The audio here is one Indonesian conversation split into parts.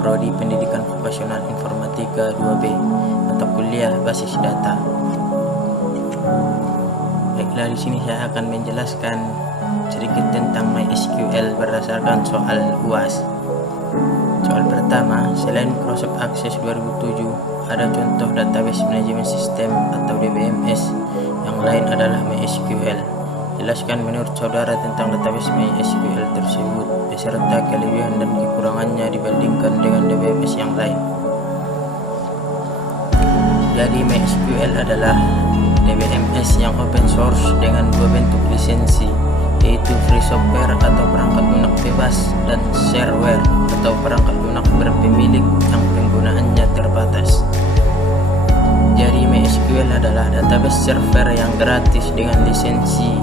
Prodi Pendidikan Vokasional Informatika 2B atau kuliah basis data. Baiklah, di sini saya akan menjelaskan sedikit tentang MySQL berdasarkan soal UAS. Soal pertama, selain Microsoft Access 2007, ada contoh Database Management System atau DBMS. Yang lain adalah MySQL. Jelaskan menurut saudara tentang database MySQL tersebut beserta kelebihan dan kekurangannya dibandingkan dengan DBMS yang lain. Jadi MySQL adalah DBMS yang open source dengan dua bentuk lisensi, yaitu free software atau perangkat lunak bebas dan shareware atau perangkat lunak berpemilik yang penggunaannya terbatas. Jadi MySQL adalah database server yang gratis dengan lisensi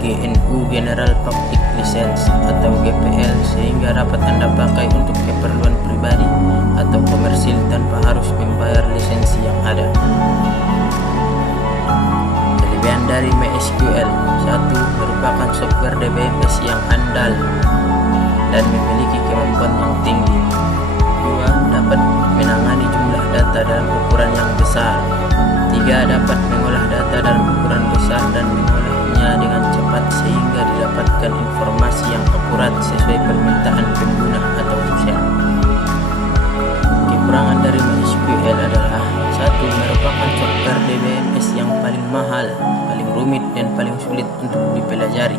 GNU General Public License atau GPL, sehingga dapat Anda pakai untuk keperluan pribadi atau komersil tanpa harus membayar lisensi yang ada. Kelebihan dari MySQL: 1. Merupakan software DBMS yang andal dan memiliki kemampuan yang tinggi. 2. Dapat menangani jumlah data dalam ukuran yang besar. 3. Dapat mengolah data dalam ukuran besar dan mengolahnya dengan cepat sehingga didapatkan informasi yang akurat sesuai permintaan pengguna atau user. Kekurangan dari MySQL adalah: 1. Merupakan software DBMS yang paling mahal, paling rumit, dan paling sulit untuk dipelajari.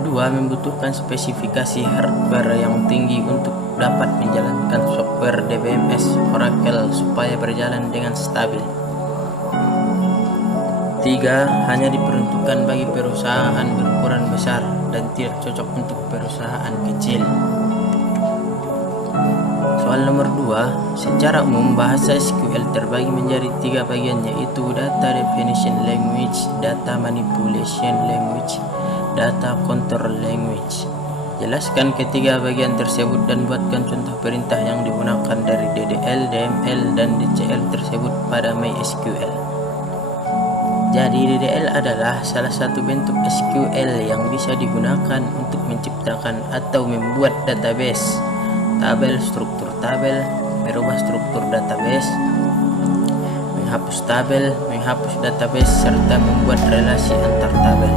2. Membutuhkan spesifikasi hardware yang tinggi untuk dapat menjalankan software DBMS Oracle supaya berjalan dengan stabil. 3. Hanya diperuntukkan bagi perusahaan berukuran besar dan tidak cocok untuk perusahaan kecil. Soal nomor 2, secara umum bahasa SQL terbagi menjadi 3 bagian, yaitu Data Definition Language, Data Manipulation Language, Data Control Language. Jelaskan ketiga bagian tersebut dan buatkan contoh perintah yang digunakan dari DDL, DML, dan DCL tersebut pada MySQL. Jadi DDL adalah salah satu bentuk SQL yang bisa digunakan untuk menciptakan atau membuat database, tabel, struktur tabel, merubah struktur database, menghapus tabel, menghapus database, serta membuat relasi antar tabel.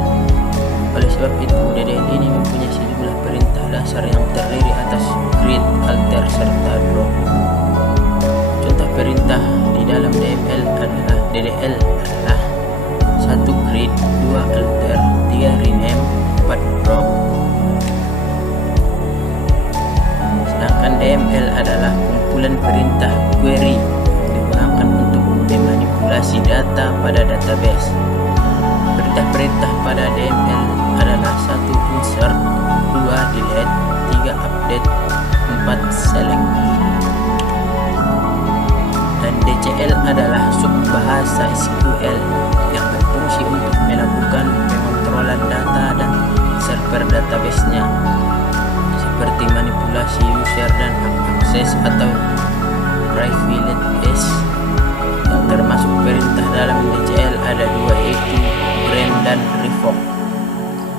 Oleh sebab itu, DDL ini mempunyai sejumlah perintah dasar yang terdiri atas create, alter, serta drop. Contoh perintah di dalam DDL adalah 1. Create, 2. Alter, 3. Rename, 4. Drop. Sedangkan DML adalah kumpulan perintah query yang digunakan untuk memanipulasi data pada database. Perintah-perintah pada DML adalah 1. Insert, 2. Delete, 3. Update, 4. Select. Dan DCL adalah subbahasa SQL yang berfungsi untuk melakukan pengontrolan data dan server database-nya, seperti manipulasi user dan akses atau privilege. Yang termasuk perintah dalam DCL ada 2, yaitu grant dan revoke.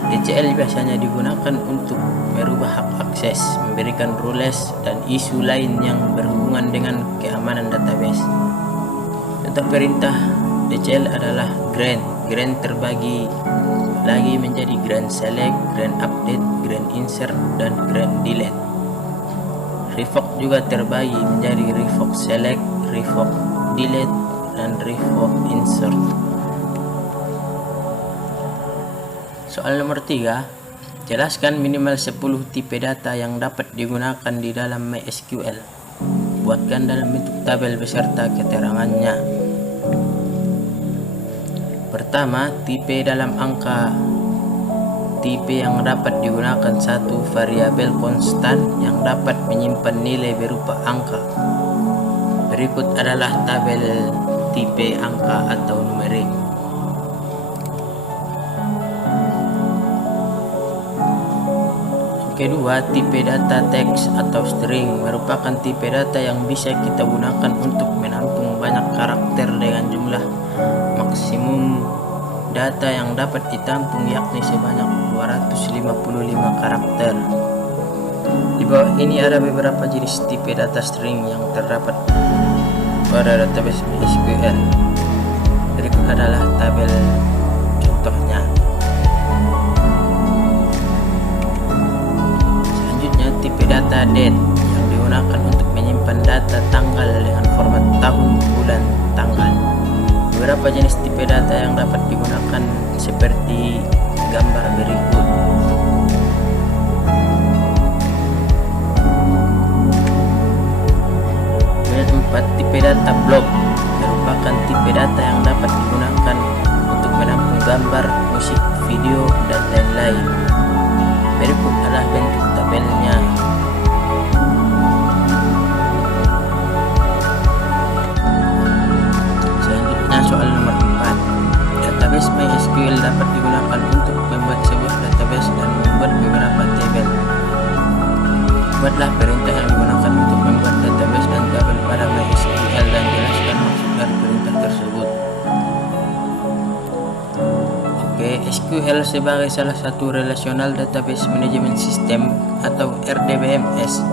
DCL biasanya digunakan untuk merubah hak akses, memberikan rules, dan isu lain yang berhubungan dengan keamanan database. Contoh perintah DCL adalah grant. Grant terbagi lagi menjadi grant select, grant update, grant insert, dan grant delete. Revoke juga terbagi menjadi revoke select, revoke delete, dan revoke insert. Soal nomor 3, jelaskan minimal 10 tipe data yang dapat digunakan di dalam MySQL. Buatkan dalam bentuk tabel beserta keterangannya. Pertama, tipe dalam angka. Tipe yang dapat digunakan: 1. Variabel konstan yang dapat menyimpan nilai berupa angka. Berikut adalah tabel tipe angka atau numerik. Kedua, tipe data teks atau string merupakan tipe data yang bisa kita gunakan untuk menampung banyak karakter dengan jumlah maksimum data yang dapat ditampung, yakni sebanyak 255 karakter. 5. Di bawah ini ada beberapa jenis tipe data string yang terdapat pada database MySQL. Berikut adalah tabel contohnya. Selanjutnya, tipe data date yang digunakan untuk menyimpan data tanggal dengan format tahun, bulan, tanggal. Beberapa jenis tipe data yang dapat digunakan seperti gambar berikut. Tipe data block merupakan tipe data yang dapat digunakan untuk menampung gambar, musik, video, dan lain-lain. Berikut adalah bentuk tabelnya. Selanjutnya, soal nomor 4. Database MySQL dapat digunakan untuk membuat sebuah database dan membuat beberapa tabel. Buatlah perintah yang digunakan untuk membuat database dan tabel pada MySQL dan jelaskan maksud dari perintah tersebut. Oke, SQL sebagai salah satu Relational Database Management System atau RDBMS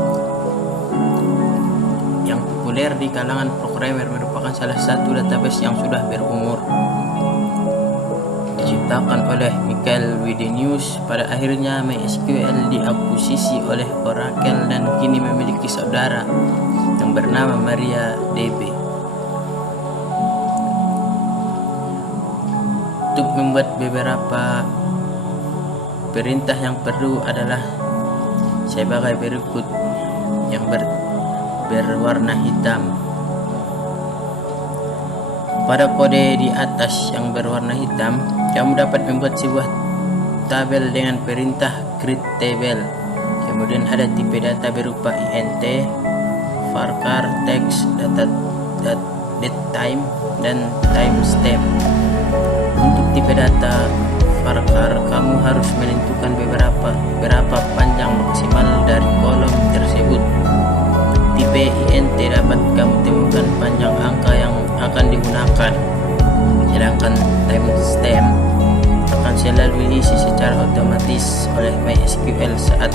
yang populer di kalangan programmer, merupakan salah satu database yang sudah berumur. Diciptakan oleh Michael Widenius, pada akhirnya MySQL diakuisisi oleh Oracle dan kini memiliki saudara yang bernama MariaDB. Untuk membuat beberapa perintah yang perlu adalah sebagai berikut, yang berwarna hitam. Pada kode di atas yang berwarna hitam, kamu dapat membuat sebuah tabel dengan perintah create table. Kemudian ada tipe data berupa int, varchar, text, date time, dan timestamp. Untuk tipe data varchar, kamu harus menentukan berapa panjang maksimal dari kolom tersebut. Tipe int dapat kamu temukan panjang angka yang akan digunakan, sedangkan timestamp akan selalu diisi secara otomatis oleh MySQL saat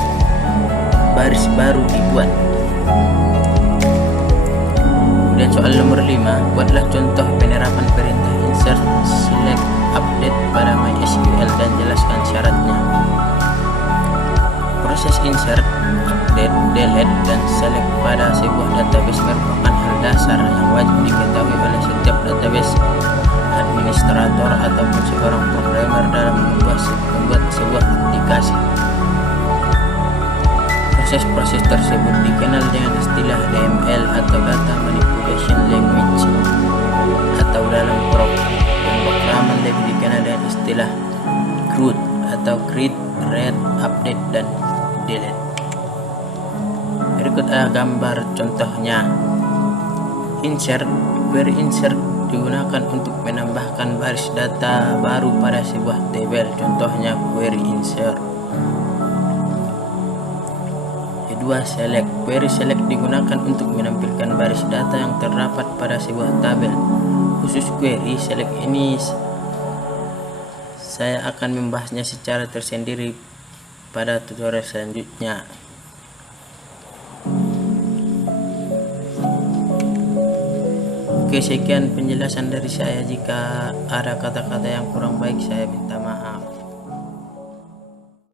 baris baru dibuat. Kemudian soal nomor 5, buatlah contoh penerapan perintah insert, select, update pada MySQL dan jelaskan syaratnya. Proses insert, update, delete, dan select pada sebuah database merupakan hal dasar yang wajib diketahui oleh setiap database administrator ataupun seorang programmer dalam membuat sebuah aplikasi. Proses-proses tersebut dikenal dengan istilah DML atau Data Manipulation Language, atau dalam pemrograman lebih dikenal dengan istilah CRUD atau create, read, update, dan delete. Berikut adalah gambar contohnya. Insert, query insert digunakan untuk menambahkan baris data baru pada sebuah tabel, contohnya query insert. Kedua, select. Query select digunakan untuk menampilkan baris data yang terdapat pada sebuah tabel. Khusus query select ini saya akan membahasnya secara tersendiri pada tutorial selanjutnya. Oke, sekian penjelasan dari saya. Jika ada kata-kata yang kurang baik, saya minta